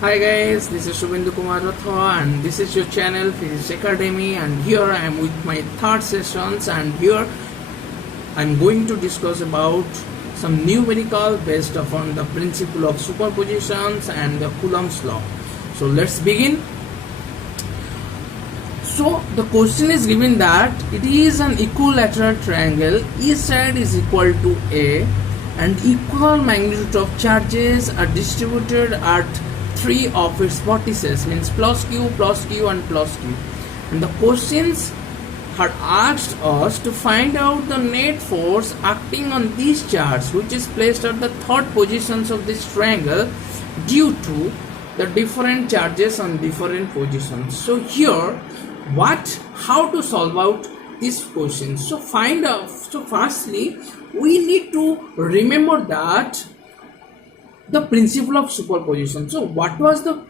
Hi guys, this is Shubhendu Kumar Rathwa and this is your channel Physics Academy, and here I am with my third sessions, and here I'm going to discuss about some numerical based upon the principle of superpositions and the Coulomb's law. So let's begin. So the question is given that it is an equilateral triangle, each side is equal to A and equal magnitude of charges are distributed at 3 of its vertices, means plus q and plus q, and the questions had asked us to find out the net force acting on these charges which is placed at the third positions of this triangle due to the different charges on different positions. So here how to solve out this question. So firstly we need to remember that the principle of superposition. So what was the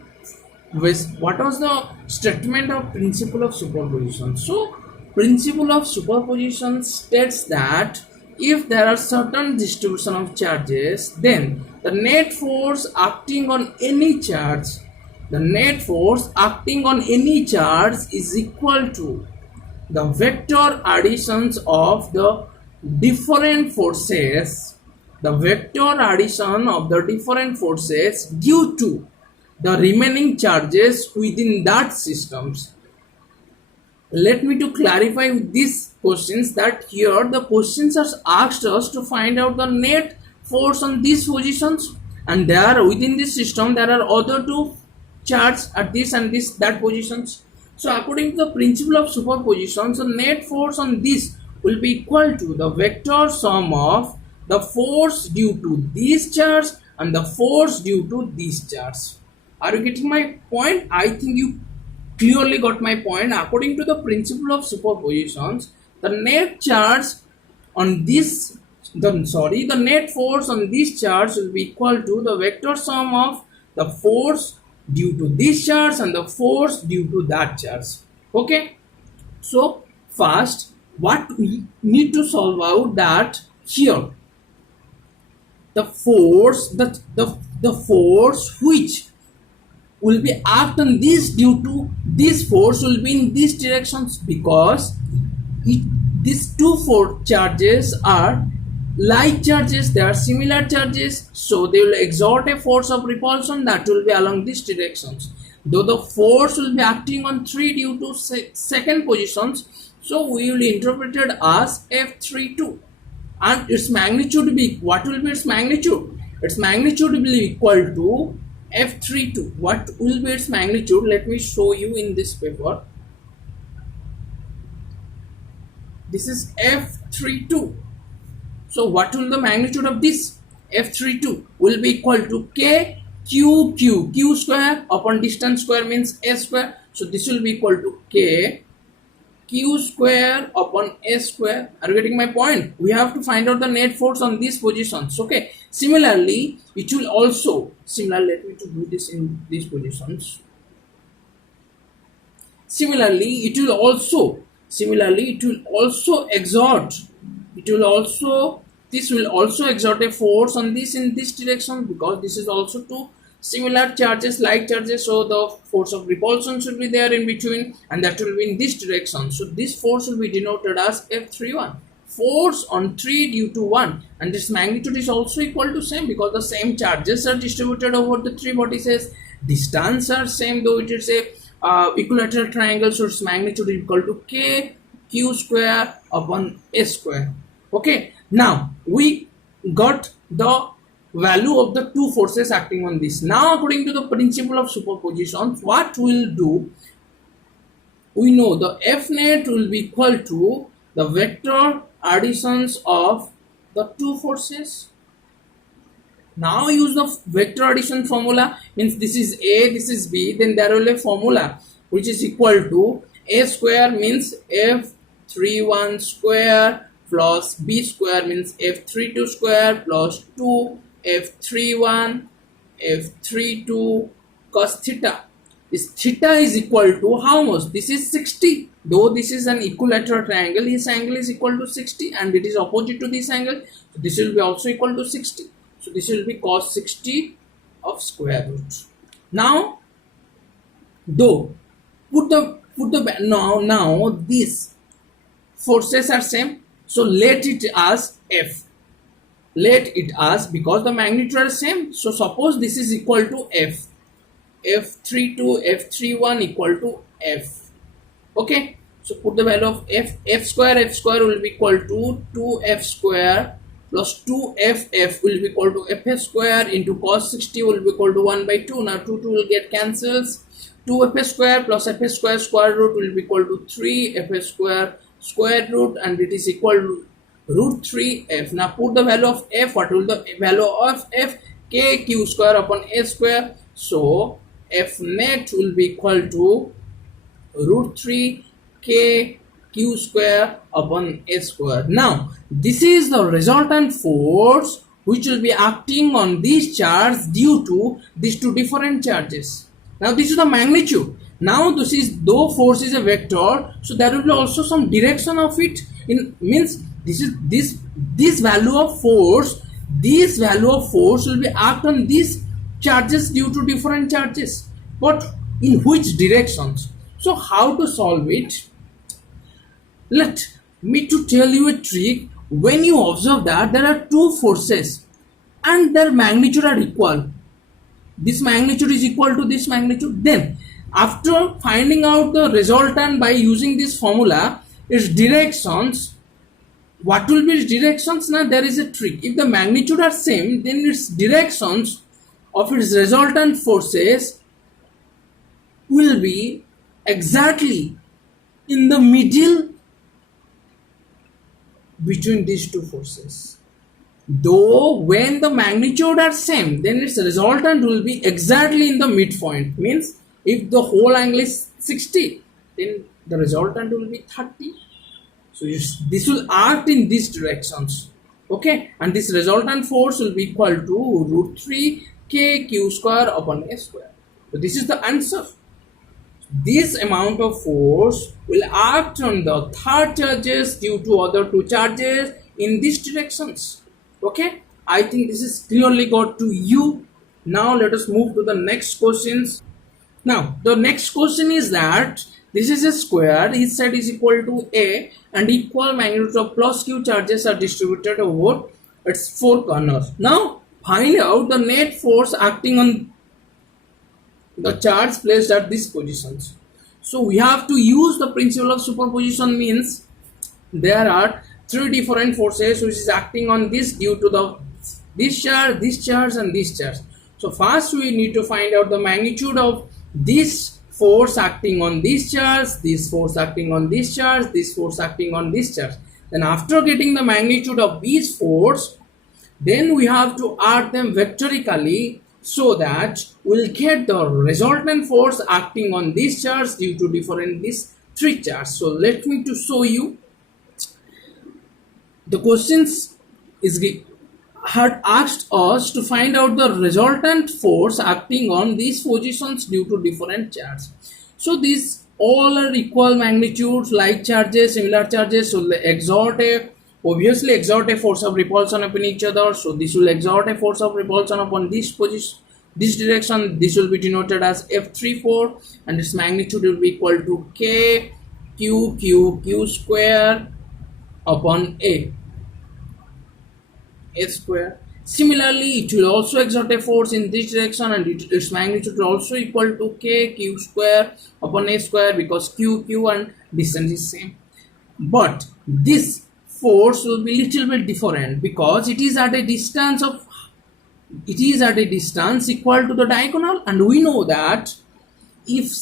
statement of principle of superposition? So principle of superposition states that if there are certain distribution of charges, then the net force acting on any charge is equal to the vector additions of the different forces due to the remaining charges within that systems. Let me to clarify with these questions that here the questions are asked us to find out the net force on these positions, and there within this system there are other two charges at this and that positions. So according to the principle of superposition, so net force on this will be equal to the vector sum of the force due to these charges and the force due to these charges. Are you getting my point? I think you clearly got my point. According to the principle of superpositions, the net charge on this the net force on this charge will be equal to the vector sum of the force due to this charge and the force due to that charge. Okay, so first what we need to solve out that here the force which will be act on this due to this force will be in these directions, because these two charges are like charges, they are similar charges, so they will exert a force of repulsion that will be along these directions. Though the force will be acting on 3 due to second positions, so we will interpret it as F32, and its magnitude will be, what will be its magnitude? Its magnitude will be equal to F32. What will be its magnitude? Let me show you in this paper. This is F32. So what will the magnitude of this? F32 will be equal to Q square upon distance square means S square. So this will be equal to Q square upon S square. Are you getting my point? We have to find out the net force on these positions. Okay. Similarly, it will also let me to do this in these positions. Similarly, it will also exert a force on this in this direction, because this is also two similar charges, like charges, so the force of repulsion should be there in between, and that will be in this direction. So this force will be denoted as F31, force on 3 due to 1, and this magnitude is also equal to same because the same charges are distributed over the 3 vertices. Distance are same, though it is a equilateral triangle, so its magnitude is equal to Q square upon S square. Okay, now we got the value of the two forces acting on this. Now according to the principle of superposition, what we'll do, we know the F net will be equal to the vector additions of the two forces. Now use the vector addition formula, means this is A, this is B, then there will be a formula which is equal to A square means F31 square plus B square means F32 square plus 2 F31 F32 cos theta. This theta is equal to how much? This is 60. Though this is an equilateral triangle, this angle is equal to 60 and it is opposite to this angle. So this will be also equal to 60. So this will be cos 60 of square root. Now, though now these forces are same, so let it as F. Let it as, because the magnitude are same, so suppose this is equal to F. F32, F31 equal to F. Okay, so put the value of F square will be equal to 2F square plus 2FF will be equal to FF square into cos 60 will be equal to 1 by 2. Now 2 will get cancels. 2FF square plus FF square root will be equal to 3FF square root, and it is equal to root 3F. Now put the value of F. What will the value of F? KQ square upon A square. So F net will be equal to root 3 k q square upon a square. Now this is the resultant force which will be acting on these charges due to these two different charges. Now this is the magnitude. Now this is, though force is a vector, so there will be also some direction of it. In means this is this value of force. This value of force will be act on these charges due to different charges. But in which directions? So how to solve it? Let me to tell you a trick. When you observe that there are two forces and their magnitude are equal, this magnitude is equal to this magnitude, then after finding out the resultant by using this formula, its directions, what will be its directions? Now there is a trick. If the magnitude are same, then its directions of its resultant forces will be exactly in the middle between these two forces. Though when the magnitude are same, then its resultant will be exactly in the midpoint. Means if the whole angle is 60, then the resultant will be 30. So this will act in these directions. Okay, and this resultant force will be equal to root 3 k q square upon a square. So this is the answer. This amount of force will act on the third charges due to other two charges in these directions. Okay, I think this is clearly got to you. Now let us move to the next questions. Now the next question is that this is a square, each side is equal to A, and equal magnitude of plus q charges are distributed over its four corners. Now find out the net force acting on the charge placed at these positions. So we have to use the principle of superposition. Means there are three different forces which is acting on this due to the this charge and this charge. So first we need to find out the magnitude of this force acting on this charge, this force acting on this charge, this force acting on this charge. Then after getting the magnitude of these force, then we have to add them vectorically, so that we'll get the resultant force acting on this charge due to different these three charges. So let me to show you. The questions had asked us to find out the resultant force acting on these positions due to different charges. So these all are equal magnitudes, like charges, similar charges, so they exert a obviously exert a force of repulsion upon each other. So this will exert a force of repulsion upon this position, this direction. This will be denoted as F34, and its magnitude will be equal to K Q square upon A square. Similarly, it will also exert a force in this direction, and its magnitude will also equal to K Q square upon A square, because Q and distance is same. But this force will be little bit different, because it is at a distance equal to the diagonal, and we know that if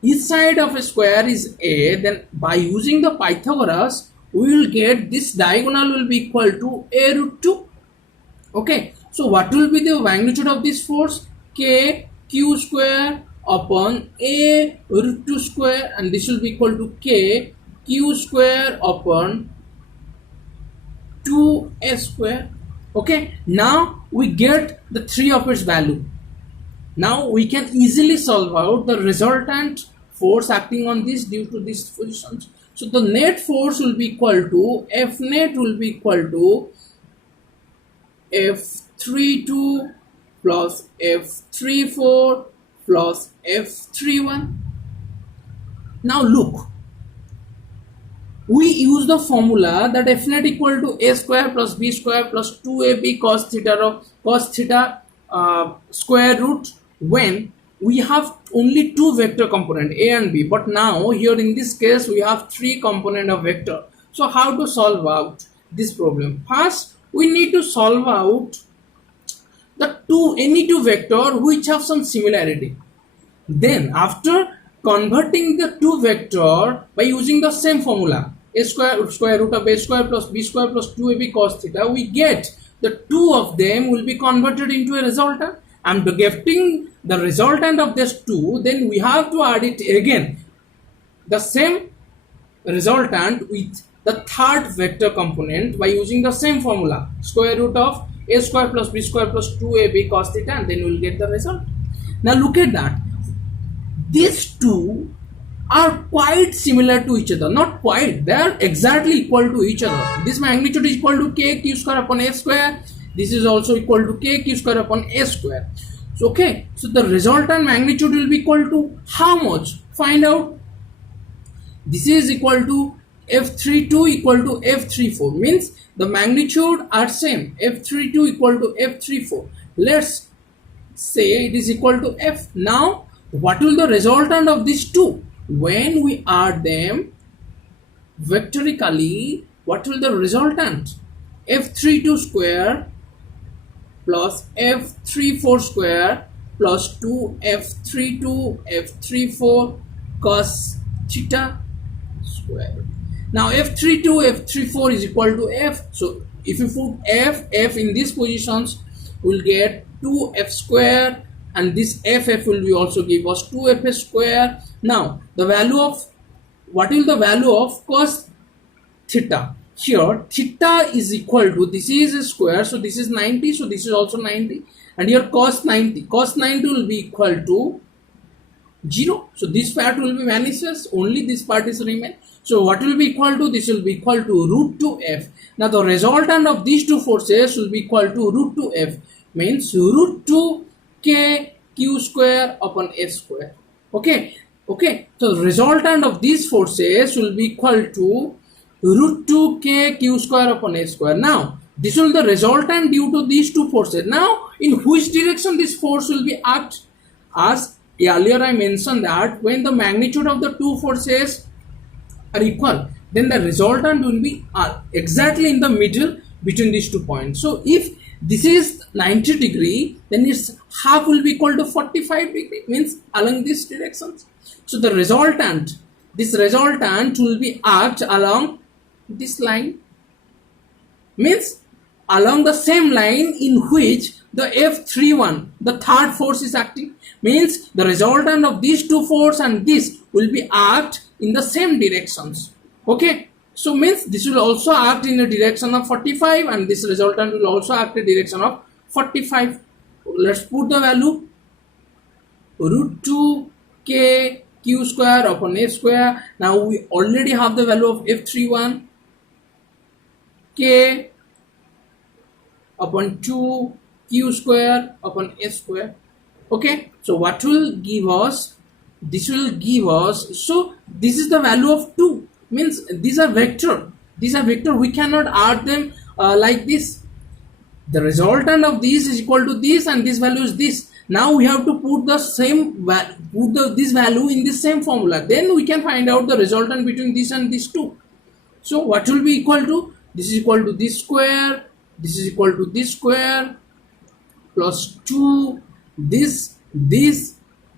each side of a square is A, then by using the Pythagoras we will get this diagonal will be equal to A root 2. Okay, so what will be the magnitude of this force? K Q square upon A root 2 square, and this will be equal to K Q square upon 2A square. Okay, now we get the three of its value. Now we can easily solve out the resultant force acting on this due to these positions. So the net force will be equal to F net will be equal to F32 plus F34 plus f31. Now look, we use the formula that f net equal to a square plus b square plus 2ab cos theta square root when we have only two vector component a and b, but now here in this case we have three component of vector. So how to solve out this problem? First we need to solve out the any two vector which have some similarity. Then after converting the two vector by using the same formula, a square root of a square plus b square plus 2ab cos theta, we get the two of them will be converted into a resultant, and getting the resultant of this two, then we have to add it again the same resultant with the third vector component by using the same formula, square root of a square plus b square plus 2ab cos theta, and then we will get the result. Now look at that. These two are quite similar to each other. Not quite, they are exactly equal to each other. This magnitude is equal to k q square upon a square. This is also equal to k q square upon a square. So okay, so the resultant magnitude will be equal to how much? Find out. This is equal to f32 equal to f34, means the magnitude are same, f32 equal to f34. Let's say it is equal to f. Now what will the resultant of these two? When we add them vectorically, what will the resultant? f32 square plus f34 square plus 2f32 f34 cos theta square. Now f32 f34 is equal to f, so if you put f in these positions, we'll get 2f square, and this f will be also give us 2f square. Now the value of, what will the value of cos theta? Here theta is equal to, this is a square, so this is 90, so this is also 90, and here cos 90 will be equal to 0, so this part will be vanishes, only this part is remain. So what will be equal to? This will be equal to root 2f. Now the resultant of these two forces will be equal to root 2f, means root 2 k q square upon s square. Okay, so the resultant of these forces will be equal to root 2 k q square upon s square. Now this will be the resultant due to these two forces. Now in which direction this force will be act? As earlier I mentioned that when the magnitude of the two forces are equal, then the resultant will be exactly in the middle between these 2 points. So if this is 90 degree, then its half will be equal to 45 degree, means along these directions. So the resultant, this resultant will be act along this line, means along the same line in which the f31, the third force is acting, means the resultant of these two force and this will be act in the same directions. Okay, so means this will also act in the direction of 45, and this resultant will also act in the direction of 45. Let's put the value, root 2 k q square upon a square. Now we already have the value of f31, k upon 2 q square upon a square. Okay, so what will give us? This will give us, so this is the value of 2, means these are vector, we cannot add them like this. The resultant of this is equal to this, and this value is this. Now we have to put the same this value in the same formula, then we can find out the resultant between this and this 2. So what will be equal to? This is equal to this square, this is equal to this square plus 2 this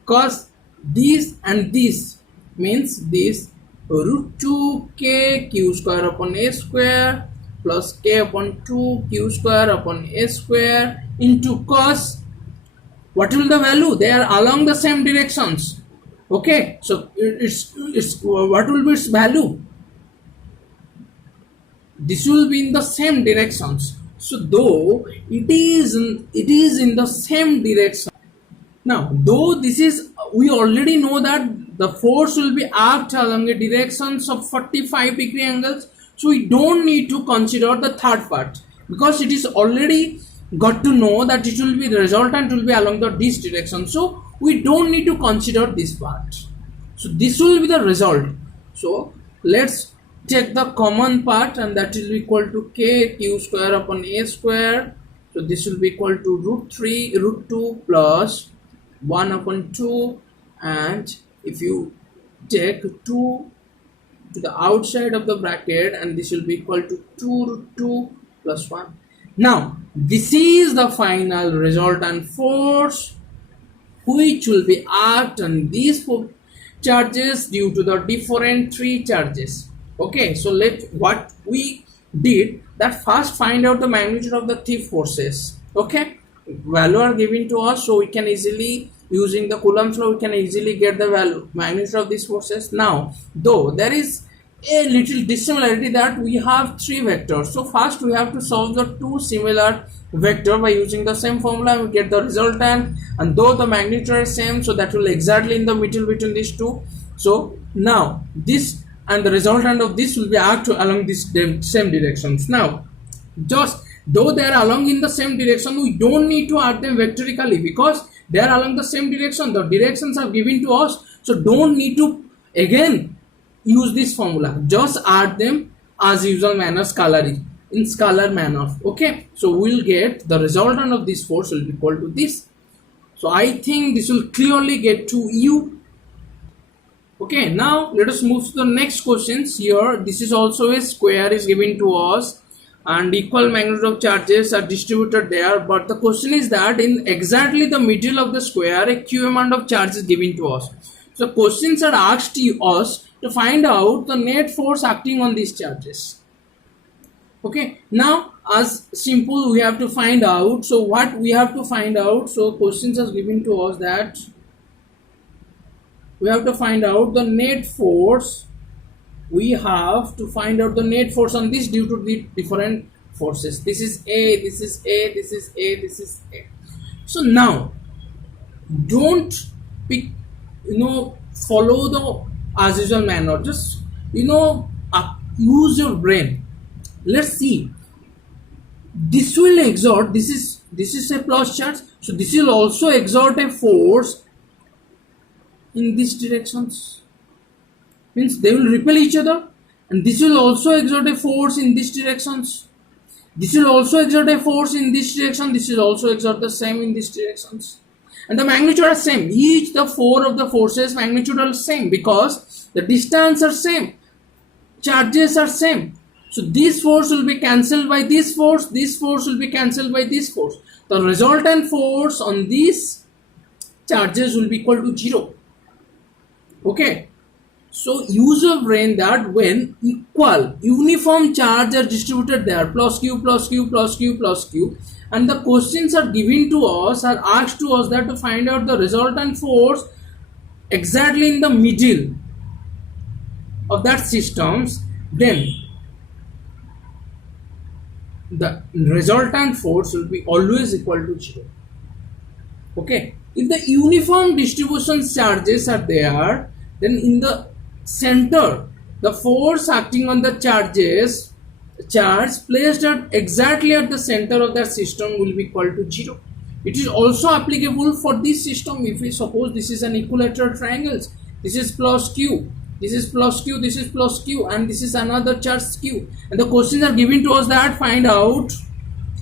cos this and this, means this root 2 k q square upon a square plus k upon 2 q square upon a square into cos, what will the value? They are along the same directions. Okay, so it's what will be its value? This will be in the same directions. So though it is in the same direction. Now though this is, we already know that the force will be act along the directions of 45 degree angles, so we don't need to consider the third part, because it is already got to know that it will be, the resultant will be along this direction. So we don't need to consider this part. So this will be the result. So let's take the common part, and that will be equal to k q square upon a square. So this will be equal to root 2 plus 1 upon 2, and if you take 2 to the outside of the bracket, and this will be equal to 2 root 2 plus 1. Now this is the final resultant force which will be act on these four charges due to the different three charges. Okay, so what we did that first find out the magnitude of the three forces. Okay, value are given to us, so we can easily, using the Coulomb's law, we can easily get the value magnitude of these forces. Now though there is a little dissimilarity that we have three vectors, so first we have to solve the two similar vector by using the same formula, we get the resultant, and though the magnitude is same, so that will exactly in the middle between these two. So now this and the resultant of this will be act along this same directions. Now just though they are along in the same direction, we don't need to add them vectorically because they are along the same direction, the directions are given to us, so don't need to again use this formula, just add them as usual manner, in scalar manner. Okay, so we'll get the resultant of this force will be equal to this. So I think this will clearly get to you. Okay, now let us move to the next questions. Here this is also a square is given to us and equal magnitude of charges are distributed there, but the question is that in exactly the middle of the square a q amount of charge is given to us. So questions are asked to us to find out the net force acting on these charges. Okay, now as simple we have to find out. So what we have to find out, so questions are given to us that we have to find out the net force. We have to find out the net force on this due to the different forces. This is A, this is A, this is A, this is A. So now don't pick, follow the as usual manner, just use your brain. Let's see, this will exert, this is a plus charge, so this will also exert a force in these directions, means they will repel each other, and this will also exert a force in these directions, this will also exert a force in this direction, this will also exert the same in these directions, and the magnitude are same. Each the four of the forces magnitude are same because the distance are same, charges are same. So this force will be cancelled by this force will be cancelled by this force. The resultant force on these charges will be equal to 0. Okay, so use your brain that when equal uniform charge are distributed there, plus q plus q plus q plus q, and the questions are given to us, are asked to us that to find out the resultant force exactly in the middle of that systems, then the resultant force will be always equal to 0. Okay, if the uniform distribution charges are there, then in the center the force acting on the charge placed exactly at the center of that system will be equal to 0. It is also applicable for this system. If we suppose this is an equilateral triangle, this is plus q, this is plus q, this is plus q, and this is another charge q, and the questions are given to us that find out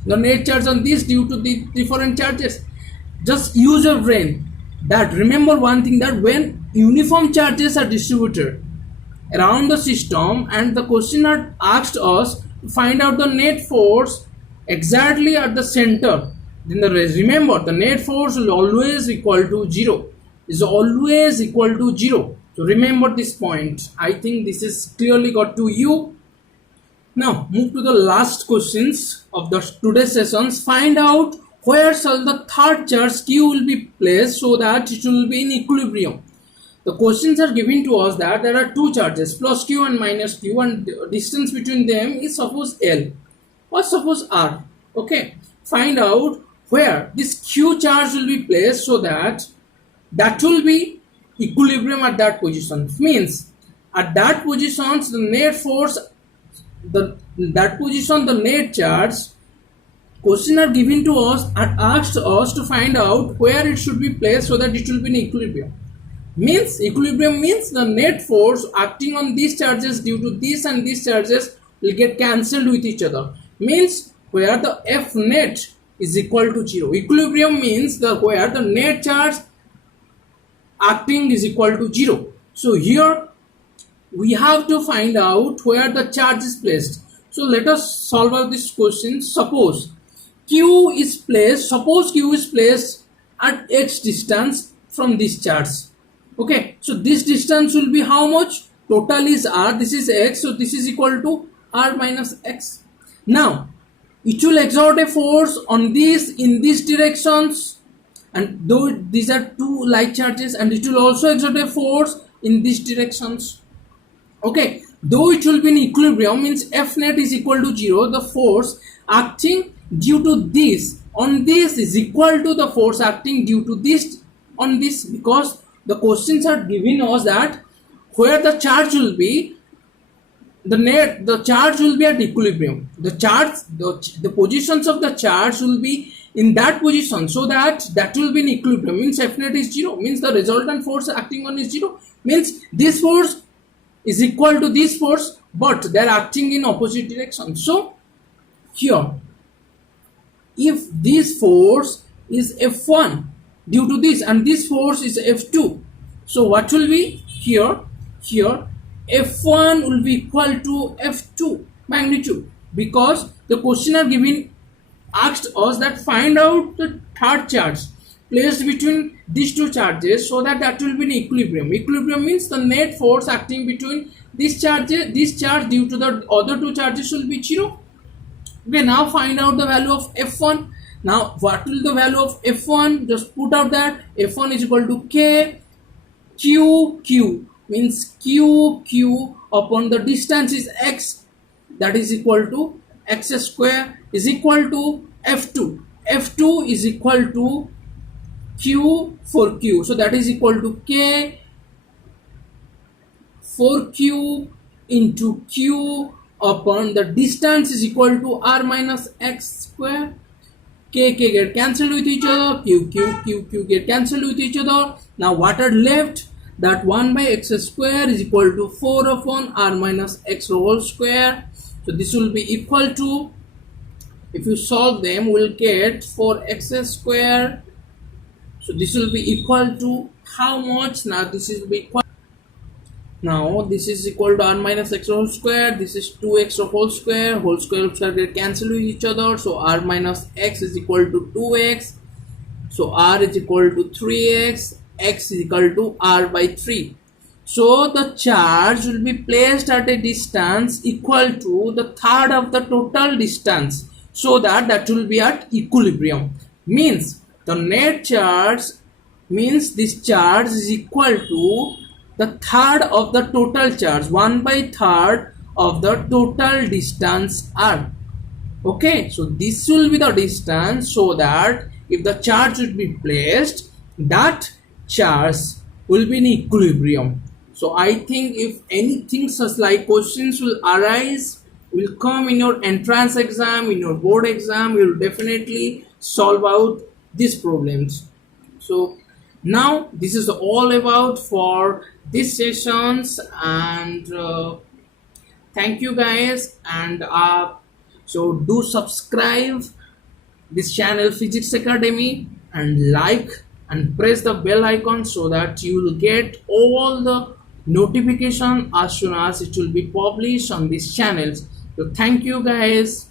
the net charge on this due to the different charges. Just use your brain. That remember one thing, that when uniform charges are distributed around the system and the question are asked us to find out the net force exactly at the center, then remember the net force will always equal to 0, is always equal to 0. So remember this point. I think this is clearly got to you. Now move to the last questions of the today's sessions. Find out where shall the third charge q will be placed so that it will be in equilibrium. The questions are given to us that there are two charges, plus q and minus q, and distance between them is suppose L or suppose R. Okay, find out where this q charge will be placed so that will be equilibrium at that position. Means at that position the net force, the net charge question are given to us and asked us to find out where it should be placed so that it will be in equilibrium. Means equilibrium means the net force acting on these charges due to this and these charges will get cancelled with each other. Means where the F net is equal to 0. Equilibrium means the where the net charge acting is equal to 0. So here we have to find out where the charge is placed. So let us solve out this question. Suppose Q is placed at x distance from this charge. Okay, so this distance will be how much? Total is r, this is x, so this is equal to r minus x. Now it will exert a force on this in these directions, and though these are two like charges, and it will also exert a force in these directions. Okay, though it will be in equilibrium, means F net is equal to 0, the force acting due to this on this is equal to the force acting due to this on this, because the questions are giving us that where the charge will be, the charge will be at equilibrium. The positions of the charge will be in that position, so that will be in equilibrium. Means F net is 0, means the resultant force acting on is 0, means this force is equal to this force, but they are acting in opposite direction. So here, if this force is F1 due to this and this force is F2, so what will be here F1 will be equal to F2 magnitude, because the question are asked us that find out the third charge placed between these two charges so that will be in equilibrium. Equilibrium means the net force acting between this charge due to the other two charges will be 0. Okay, now find out the value of F1. Now what will the value of F1? Just put out that F1 is equal to K Q means Q upon the distance is x, that is equal to x square is equal to F2. F2 is equal to Q for Q, so that is equal to K for Q into Q upon the distance is equal to r minus x square. K get cancelled with each other, Q get cancelled with each other. Now what are left? That 1 by x square is equal to 4 upon r minus x whole square. So this will be equal to, if you solve them, we'll get 4x square. So this will be equal to how much? Now this is equal. Now this is equal to r minus x whole square. This is 2x whole square get cancelled with each other. So r minus x is equal to 2x. So r is equal to 3x. X is equal to r by 3. So the charge will be placed at a distance equal to the third of the total distance, so that will be at equilibrium. Means the net charge means this charge is equal to the third of the total charge, 1 by third of the total distance r. Okay, so this will be the distance, so that if the charge would be placed, that charge will be in equilibrium. So I think if anything such like questions will arise, will come in your entrance exam, in your board exam, you will definitely solve out these problems. So now this is all about for these sessions, and thank you guys, and so do subscribe this channel Physics Academy and like and press the bell icon so that you will get all the notification as soon as it will be published on these channels. So thank you guys.